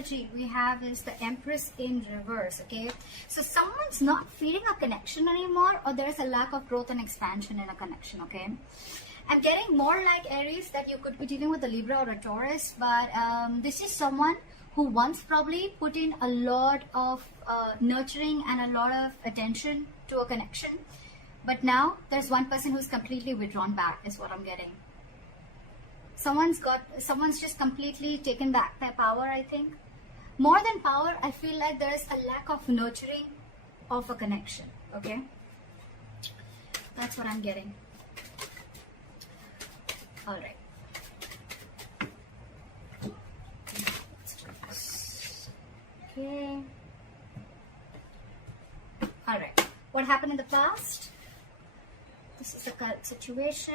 energy we have is the Empress in reverse. Okay, so someone's not feeling a connection anymore, or there's a lack of growth and expansion in a connection. Okay, I'm getting more like Aries that you could be dealing with a Libra or a Taurus, but this is someone who once probably put in a lot of nurturing and a lot of attention to a connection, but now there's one person who's completely withdrawn back is what I'm getting. Someone's just completely taken back their power, I think. More than power, I feel like there's a lack of nurturing of a connection. Okay, that's what I'm getting. All right. Okay. All right. What happened in the past? This is the current situation.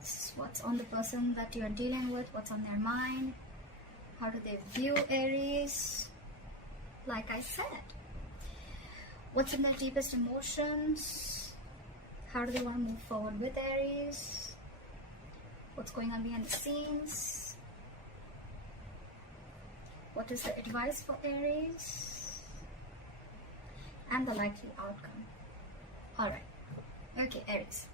This is what's on the person that you're dealing with, what's on their mind. How do they view Aries? Like I said, what's in their deepest emotions? How do they want to move forward with Aries? What's going on behind the scenes? What is the advice for Aries? And the likely outcome. Alright. Okay, Aries.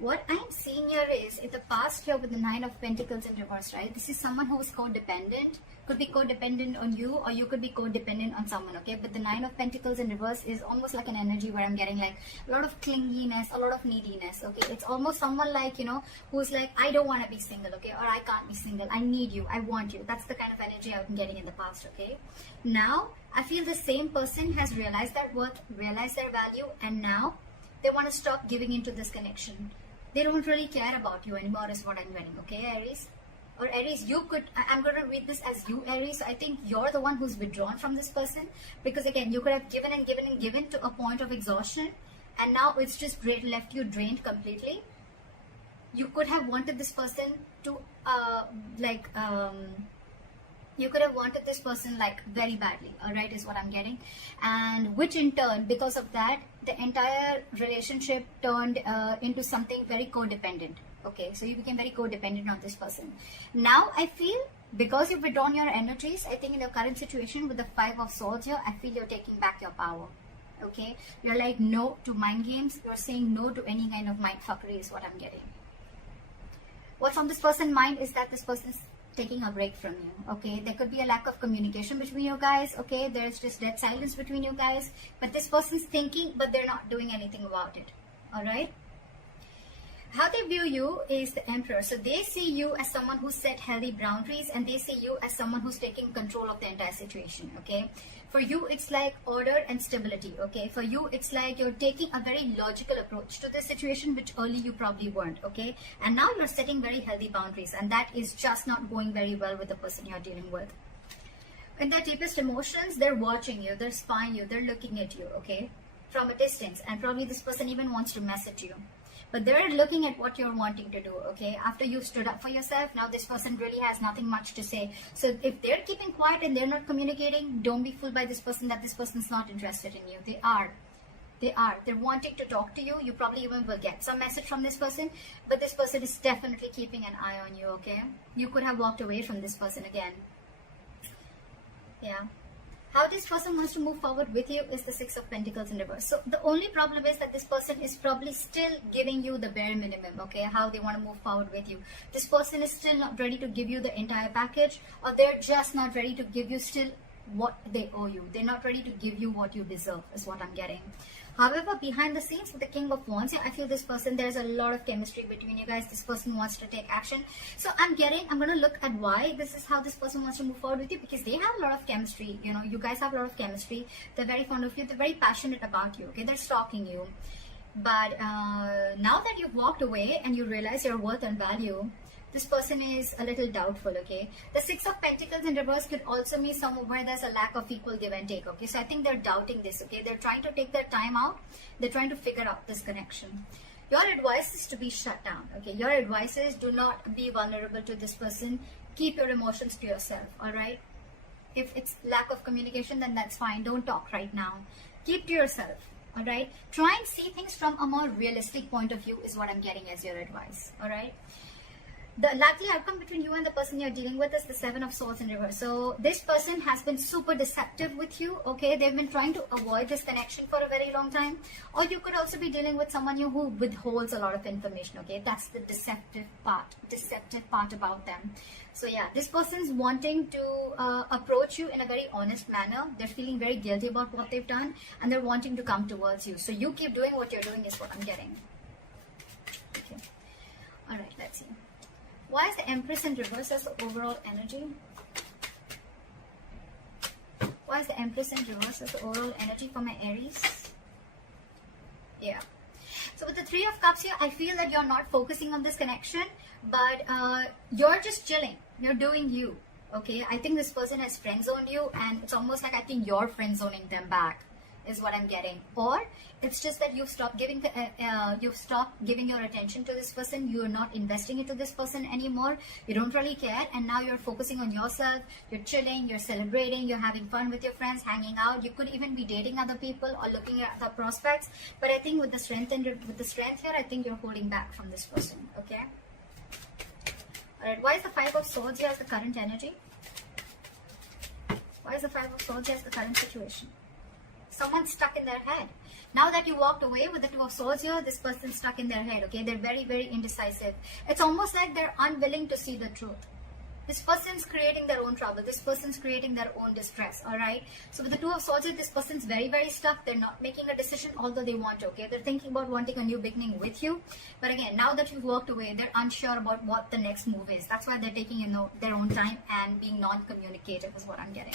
What I'm seeing here is, in the past here with the Nine of Pentacles in reverse, right? This is someone who is codependent. Could be codependent on you, or you could be codependent on someone, okay? But the Nine of Pentacles in reverse is almost like an energy where I'm getting like a lot of clinginess, a lot of neediness, okay? It's almost someone like, you know, who's like, I don't want to be single, okay? Or I can't be single. I need you. I want you. That's the kind of energy I've been getting in the past, okay? Now, I feel the same person has realized their worth, realized their value, and now they want to stop giving into this connection. They don't really care about you anymore is what I'm getting, okay, Aries? Or Aries, you could, I'm going to read this as you, Aries. I think you're the one who's withdrawn from this person, because again, you could have given and given and given to a point of exhaustion, and now it's just left you drained completely. You could have wanted this person to, you could have wanted this person like very badly, alright, is what I'm getting. And which in turn, because of that, the entire relationship turned into something very codependent. Okay, so you became very codependent on this person. Now I feel, because you've withdrawn your energies, I think in your current situation with the Five of Swords here, I feel you're taking back your power. Okay, you're like no to mind games. You're saying no to any kind of mind fuckery is what I'm getting. What's on this person's mind is that this person's taking a break from you. Okay, there could be a lack of communication between you guys. Okay, there's just dead silence between you guys, but this person's thinking, but they're not doing anything about it. All right, how they view you is the Emperor. So they see you as someone who set healthy boundaries, and they see you as someone who's taking control of the entire situation. Okay, for you it's like order and stability. Okay, for you it's like you're taking a very logical approach to this situation, which early you probably weren't. Okay, and now you're setting very healthy boundaries, and that is just not going very well with the person you're dealing with. In their deepest emotions, they're watching you, they're spying you, they're looking at you, okay, from a distance, and probably this person even wants to message you. But they're looking at what you're wanting to do, okay? After you've stood up for yourself, now this person really has nothing much to say. So if they're keeping quiet and they're not communicating, don't be fooled by this person that this person's not interested in you. They are. They're wanting to talk to you. You probably even will get some message from this person, but this person is definitely keeping an eye on you, okay? You could have walked away from this person again. Yeah. How this person wants to move forward with you is the Six of Pentacles in reverse. So the only problem is that this person is probably still giving you the bare minimum, okay, how they want to move forward with you. This person is still not ready to give you the entire package, or they're just not ready to give you still what they owe you. They're not ready to give you what you deserve is what I'm getting. However, behind the scenes with the King of Wands, I feel this person, there's a lot of chemistry between you guys. This person wants to take action. So I'm going to look at why this is how this person wants to move forward with you, because they have a lot of chemistry. You know, you guys have a lot of chemistry. They're very fond of you. They're very passionate about you. Okay, they're stalking you. But now that you've walked away and you realize your worth and value, this person is a little doubtful, okay? The Six of Pentacles in reverse could also mean somewhere where there's a lack of equal give and take, okay? So I think they're doubting this, okay? They're trying to take their time out. They're trying to figure out this connection. Your advice is to be shut down, okay? Your advice is do not be vulnerable to this person. Keep your emotions to yourself, all right? If it's lack of communication, then that's fine. Don't talk right now. Keep to yourself, all right? Try and see things from a more realistic point of view is what I'm getting as your advice, all right? The likely outcome between you and the person you're dealing with is the Seven of Swords in reverse. So this person has been super deceptive with you, okay? They've been trying to avoid this connection for a very long time. Or you could also be dealing with someone who withholds a lot of information, okay? That's the deceptive part about them. So yeah, this person's wanting to approach you in a very honest manner. They're feeling very guilty about what they've done, and they're wanting to come towards you. So you keep doing what you're doing is what I'm getting. Okay. All right, let's see. Why is the Empress in reverse as the overall energy? Why is the Empress in reverse as the overall energy for my Aries? Yeah. So with the Three of Cups here, I feel that you're not focusing on this connection, but you're just chilling. You're doing you. Okay. I think this person has friend zoned you, and it's almost like I think you're friend zoning them back, is what I'm getting. Or it's just that you've stopped giving your attention to this person. You're not investing into this person anymore. You don't really care, and now you're focusing on yourself. You're chilling, you're celebrating, you're having fun with your friends, hanging out. You could even be dating other people or looking at other prospects. But I think with the strength here, I think you're holding back from this person. Okay. All right. Why is the Five of Swords here as the current energy? Why is the Five of Swords here as the current situation? Someone's stuck in their head. Now that you walked away with the Two of Swords here, this person's stuck in their head, okay? They're very, very indecisive. It's almost like they're unwilling to see the truth. This person's creating their own trouble. This person's creating their own distress, all right? So with the Two of Swords here, this person's very, very stuck. They're not making a decision, although they want to, okay? They're thinking about wanting a new beginning with you. But again, now that you've walked away, they're unsure about what the next move is. That's why they're taking their own time and being non-communicative is what I'm getting.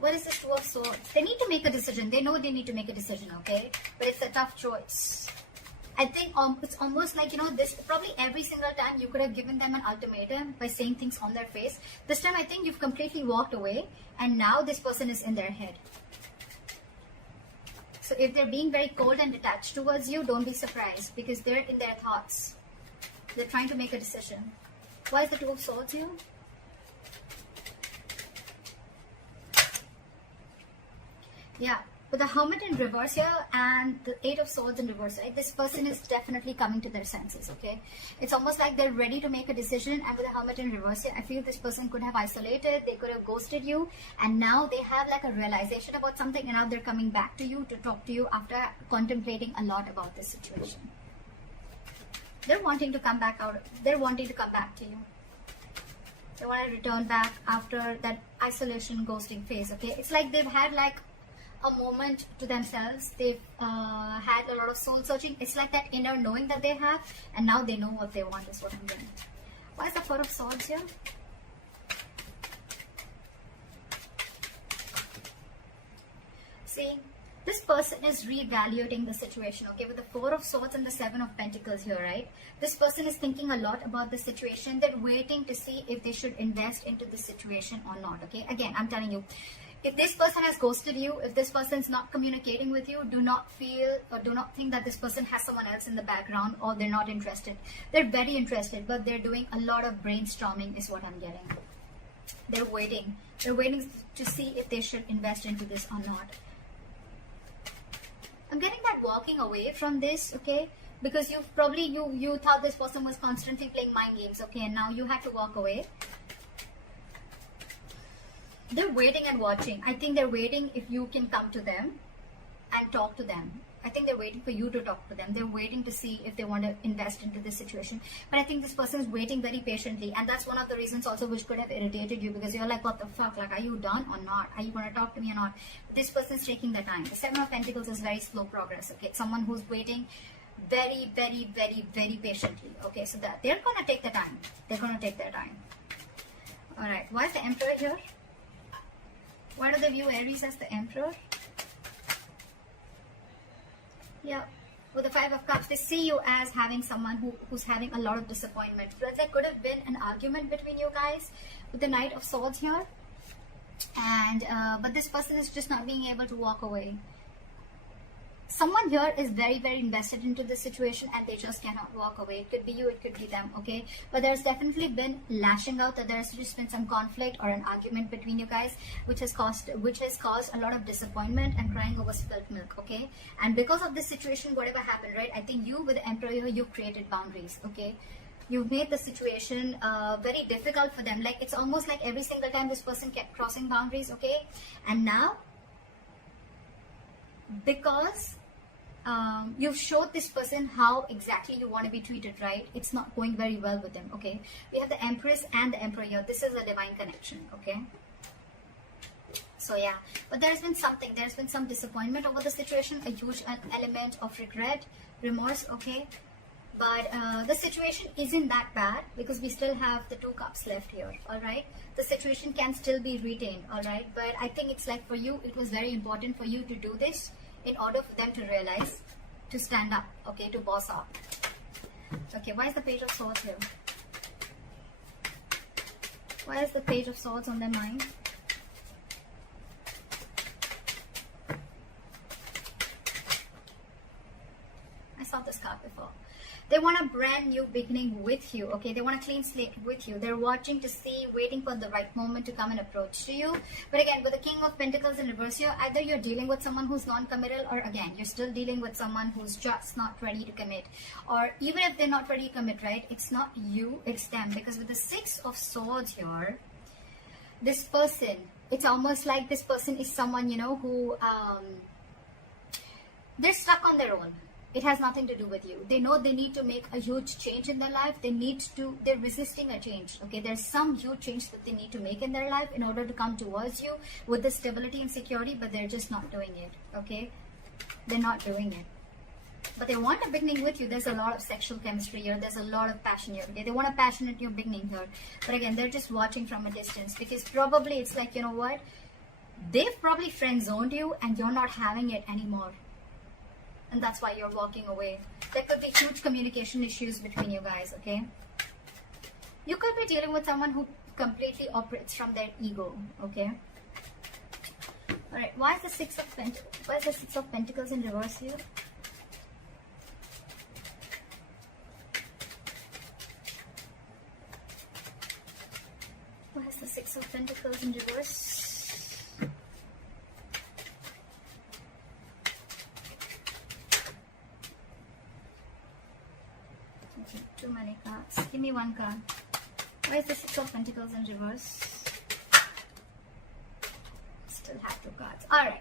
What is this Two of Swords? They need to make a decision. They know they need to make a decision, okay? But it's a tough choice. I think it's almost like, this probably every single time you could have given them an ultimatum by saying things on their face. This time I think you've completely walked away, and now this person is in their head. So if they're being very cold and detached towards you, don't be surprised, because they're in their thoughts. They're trying to make a decision. Why is the Two of Swords here? Yeah, with the Hermit in reverse here and the Eight of Swords in reverse, right? This person is definitely coming to their senses, okay? It's almost like they're ready to make a decision, and with the Hermit in reverse here, I feel this person could have isolated, they could have ghosted you, and now they have like a realization about something, and now they're coming back to you to talk to you after contemplating a lot about this situation. They're wanting to come back out. They're wanting to come back to you. They want to return back after that isolation ghosting phase, okay? It's like they've had like a moment to themselves. They've had a lot of soul searching. It's like that inner knowing that they have, and now they know what they want is what I'm getting. Why is the Four of Swords here? See, this person is reevaluating the situation, okay? With the Four of Swords and the Seven of Pentacles here, right? This person is thinking a lot about the situation. They're waiting to see if they should invest into the situation or not, okay? Again, I'm telling you, if this person has ghosted you, if this person is not communicating with you, do not feel or do not think that this person has someone else in the background or they're not interested. They're very interested, but they're doing a lot of brainstorming is what I'm getting. They're waiting. They're waiting to see if they should invest into this or not. I'm getting that walking away from this, okay? Because you've probably, you thought this person was constantly playing mind games, okay? And now you had to walk away. They're waiting and watching. I think they're waiting if you can come to them and talk to them. I think they're waiting for you to talk to them. They're waiting to see if they want to invest into this situation. But I think this person is waiting very patiently. And that's one of the reasons also which could have irritated you, because you're like, what the fuck? Like, are you done or not? Are you going to talk to me or not? But this person's taking their time. The Seven of Pentacles is very slow progress, okay? Someone who's waiting very, very, very, very patiently, okay? So that they're going to take the time. They're going to take their time. All right. Why is the Emperor here? Why do they view Aries as the Emperor? Yeah, with the Five of Cups, they see you as having someone who's having a lot of disappointment. There could have been an argument between you guys with the Knight of Swords here. And but this person is just not being able to walk away. Someone here is very, very invested into this situation and they just cannot walk away. It could be you, it could be them, okay? But there's definitely been lashing out, that there's just been some conflict or an argument between you guys, which has caused a lot of disappointment and crying over spilt milk, okay? And because of this situation, whatever happened, right? I think you, with the Emperor here, you created boundaries, okay? You've made the situation very difficult for them. Like, it's almost like every single time this person kept crossing boundaries, okay? And now, because you've showed this person how exactly you want to be treated, right? It's not going very well with them, okay? We have the Empress and the Emperor here. This is a divine connection, okay? So yeah, but there's been some disappointment over the situation, a huge element of regret, remorse, okay? But the situation isn't that bad because we still have the 2 cups left here, all right? The situation can still be retained, all right? But I think it's like, for you, it was very important for you to do this in order for them to realize, to stand up, okay, to boss up. Okay, why is the Page of Swords here? Why is the Page of Swords on their mind? I saw this card before. They want a brand new beginning with you, okay? They want a clean slate with you. They're watching to see, waiting for the right moment to come and approach to you. But again, with the King of Pentacles in reverse here, either you're dealing with someone who's non-committal, or again, you're still dealing with someone who's just not ready to commit. Or even if they're not ready to commit, right? It's not you, it's them. Because with the 6 of Swords here, this person, it's almost like this person is someone, you know, who, they're stuck on their own. It has nothing to do with you. They know they need to make a huge change in their life. They're resisting a change, okay? There's some huge change that they need to make in their life in order to come towards you with the stability and security, but they're just not doing it, okay? They're not doing it. But they want a beginning with you. There's a lot of sexual chemistry here. There's a lot of passion here, okay? They want a passionate new beginning here. But again, they're just watching from a distance, because probably it's like, you know what? They've probably friend-zoned you and you're not having it anymore. And that's why you're walking away. There could be huge communication issues between you guys, okay? You could be dealing with someone who completely operates from their ego, okay? Alright, why is the Six of Pentacles in reverse here? Why is the Six of Pentacles in reverse? Too many cards. Give me one card. Why is the Six of Pentacles in reverse? Still have 2 cards. Alright.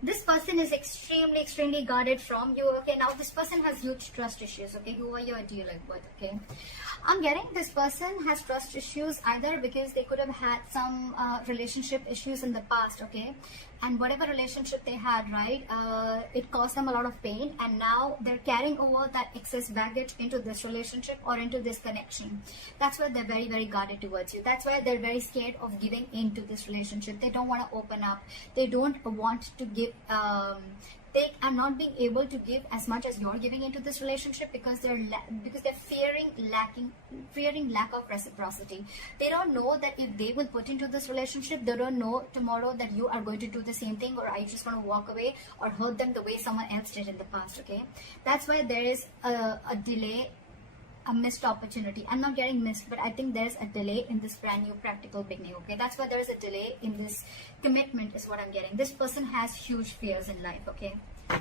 This person is extremely guarded from you. Okay, now this person has huge trust issues. Okay, who are you dealing with? Okay, I'm getting this person has trust issues either because they could have had some relationship issues in the past. Okay, and whatever relationship they had, right, it caused them a lot of pain, and now they're carrying over that excess baggage into this relationship or into this connection. That's why they're very guarded towards you. That's why they're very scared of giving into this relationship. They don't want to open up. They don't want to give. They are not being able to give as much as you're giving into this relationship because they're fearing lack of reciprocity. They don't know that if they will put into this relationship, they don't know tomorrow that you are going to do the same thing, or are you just going to walk away or hurt them the way someone else did in the past. Okay, that's why there is a delay, a missed opportunity. I'm not getting missed, but I think there's a delay in this brand new practical beginning. Okay, that's why there's a delay in this commitment is what I'm getting. This person has huge fears in life. Okay,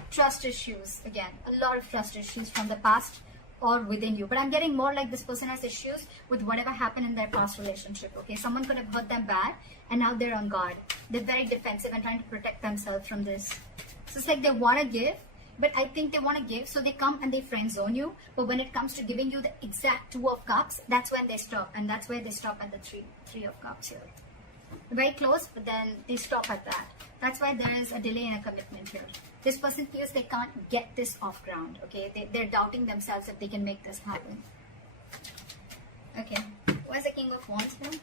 trust issues, again, a lot of trust issues from the past or within you, but I'm getting more like this person has issues with whatever happened in their past relationship. Okay, someone could have hurt them bad and now they're on guard. They're very defensive and trying to protect themselves from this. So it's like they want to give, but I think they want to give, so they come and they friend zone you. But when it comes to giving you the exact 2 of cups, that's when they stop, and that's where they stop at the three of cups here. Very close, but then they stop at that. That's why there is a delay in a commitment here. This person feels they can't get this off ground. Okay, they're doubting themselves if they can make this happen. Okay, where's the King of Wands here?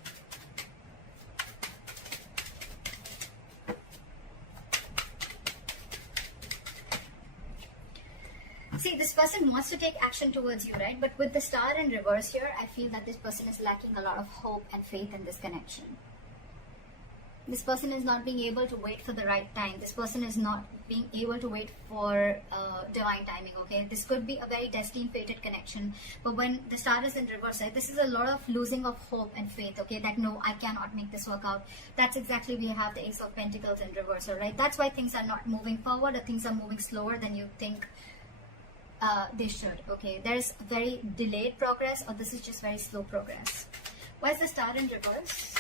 See, this person wants to take action towards you, right? But with the Star in reverse here, I feel that this person is lacking a lot of hope and faith in this connection. This person is not being able to wait for the right time. This person is not being able to wait for divine timing, okay? This could be a very destined, fated connection. But when the star is in reverse, right, this is a lot of losing of hope and faith, okay? That no, I cannot make this work out. That's exactly we have the Ace of Pentacles in reverse, all right? That's why things are not moving forward, or things are moving slower than you think they should, okay? There's very delayed progress, or this is just very slow progress. Why is the star in reverse?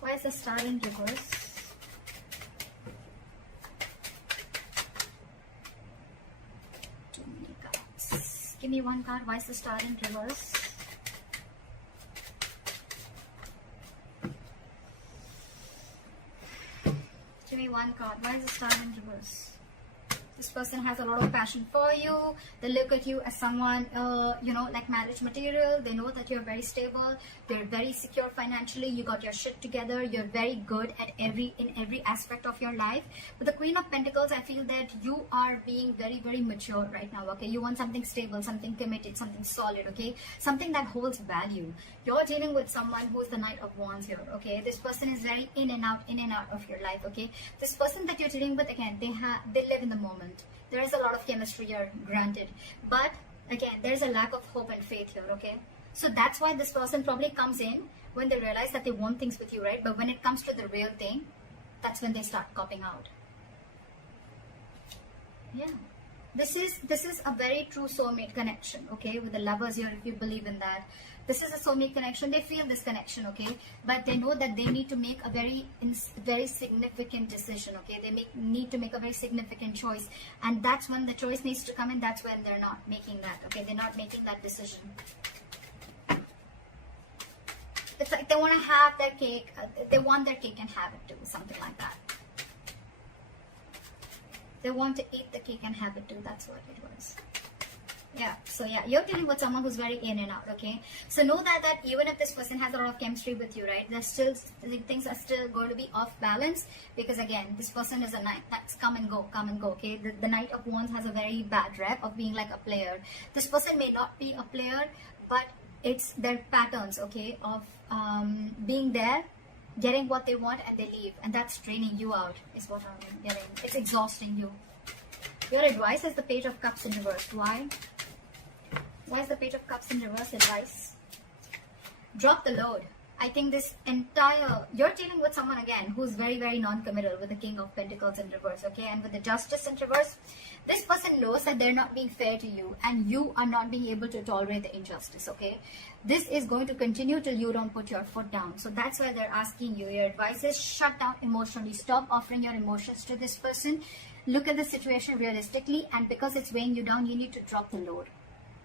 Why is the star in reverse? Too many cards. Give me one card. Why is the star in reverse? Give me one card. Why is the star in reverse? This person has a lot of passion for you. They look at you as someone, you know, like marriage material. They know that you're very stable. You're very secure financially. You got your shit together. You're very good at in every aspect of your life. With the Queen of Pentacles, I feel that you are being very, very mature right now, okay? You want something stable, something committed, something solid, okay? Something that holds value. You're dealing with someone who's the Knight of Wands here, okay? This person is very in and out of your life, okay? This person that you're dealing with, again, they live in the moment. There is a lot of chemistry here, granted, but again, there's a lack of hope and faith here, okay? So that's why this person probably comes in when they realize that they want things with you, right? But when it comes to the real thing, that's when they start copping out. Yeah, this is a very true soulmate connection, okay? With the lovers here, if you believe in that, this is a soulmate connection. They feel this connection, okay? But they know that they need to make a very significant decision, okay? They need to make a very significant choice, and that's when the choice needs to come in. That's when they're not making that, okay? They're not making that decision. It's like they want to have their cake. They want their cake and have it too, something like that. They want to eat the cake and have it too. That's what it was. Yeah, so yeah, you're dealing with someone who's very in and out, okay? So know that even if this person has a lot of chemistry with you, right, there's still, things are still going to be off balance, because again, this person is a knight that's come and go, okay? The Knight of Wands has a very bad rep of being like a player. This person may not be a player, but it's their patterns, okay, of being there, getting what they want, and they leave, and that's draining you out, is what I'm getting. It's exhausting you. Your advice is the Page of Cups in reverse. Why? Why is the Page of Cups in reverse advice? Drop the load. I think this entire, you're dealing with someone again who's very, very non-committal, with the King of Pentacles in reverse, okay? And with the Justice in reverse, this person knows that they're not being fair to you, and you are not being able to tolerate the injustice, okay? This is going to continue till you don't put your foot down. So that's why they're asking you. Your advice is shut down emotionally. Stop offering your emotions to this person. Look at the situation realistically, and because it's weighing you down, you need to drop the load.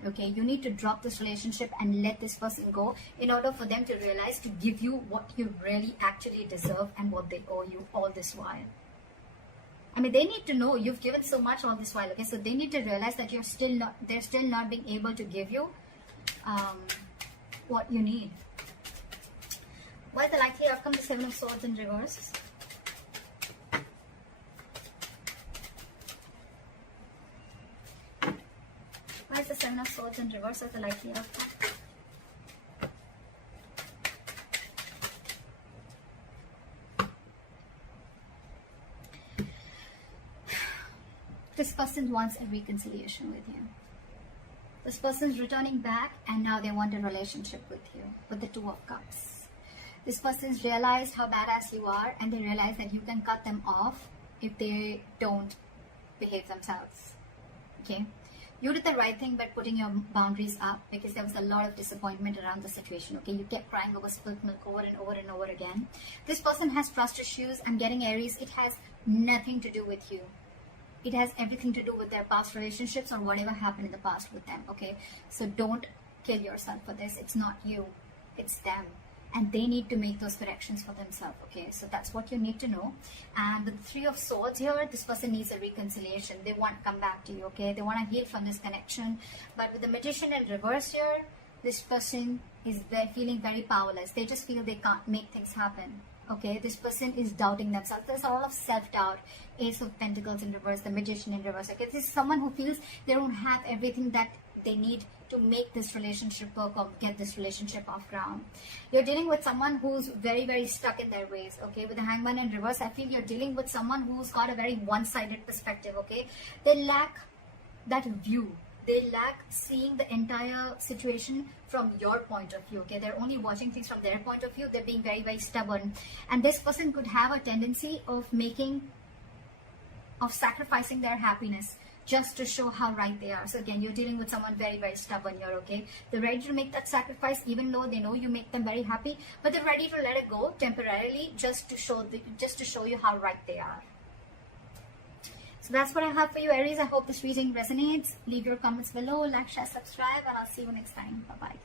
Okay, you need to drop this relationship and let this person go, in order for them to realize to give you what you really actually deserve and what they owe you all this while. I mean, they need to know you've given so much all this while, okay? So they need to realize that they're still not being able to give you what you need. What is the likely outcome? The Seven of Swords in reverse. Why is the Seven of Swords in reverse as the likely outcome? This person wants a reconciliation with you. This person's returning back, and now they want a relationship with you, with the Two of Cups. This person's realized how badass you are, and they realize that you can cut them off if they don't behave themselves. Okay? You did the right thing by putting your boundaries up, because there was a lot of disappointment around the situation, okay? You kept crying over spilt milk over and over and over again. This person has trust issues. I'm getting Aries. It has nothing to do with you. It has everything to do with their past relationships or whatever happened in the past with them, okay? So don't kill yourself for this. It's not you. It's them. And they need to make those corrections for themselves, okay? So that's what you need to know. And with the Three of Swords here, this person needs a reconciliation. They want to come back to you, okay? They want to heal from this connection. But with the Magician in reverse here, this person is feeling very powerless. They just feel they can't make things happen. Okay, this person is doubting themselves. There's a lot of self-doubt. Ace of Pentacles in reverse, the Magician in reverse. Okay, this is someone who feels they don't have everything that they need to make this relationship work or get this relationship off ground. You're dealing with someone who's very, very stuck in their ways. Okay, with the Hangman in reverse, I feel you're dealing with someone who's got a very one-sided perspective. Okay, they lack that view. They lack seeing the entire situation from your point of view. Okay, they're only watching things from their point of view. They're being very, very stubborn, and this person could have a tendency of sacrificing their happiness just to show how right they are. So again, you're dealing with someone very, very stubborn here. Okay, they're ready to make that sacrifice even though they know you make them very happy, but they're ready to let it go temporarily just to show you how right they are. So that's what I have for you, Aries. I hope this reading resonates. Leave your comments below, like, share, subscribe, and I'll see you next time. Bye-bye.